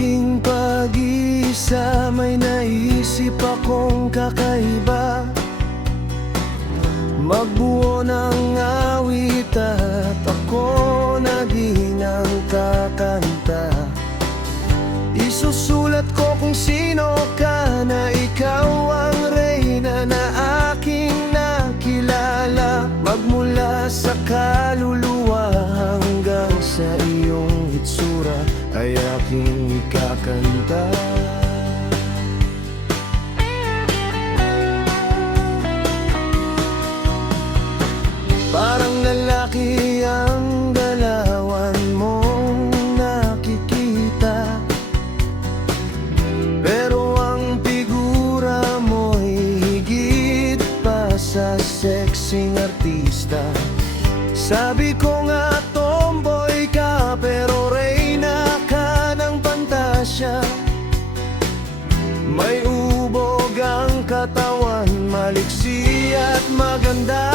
aking pag-iisa, may naisip akong kakaiba. Magbuo ng awit at ako naging ang kakanta. Isusulat ko kung sino ka, na ikaw ang reyna na aking nakilala. Magmula sa kaluluwa hanggang sa iyong itsura ay aking ikakanta. Parang lalaki ang galawan mong nakikita, pero ang figura mo'y higit pa sa sexing artista. Sabi ko nga tomboy ka, pero reyna ka ng pantasya. May ubog ang katawan, maliksi at maganda.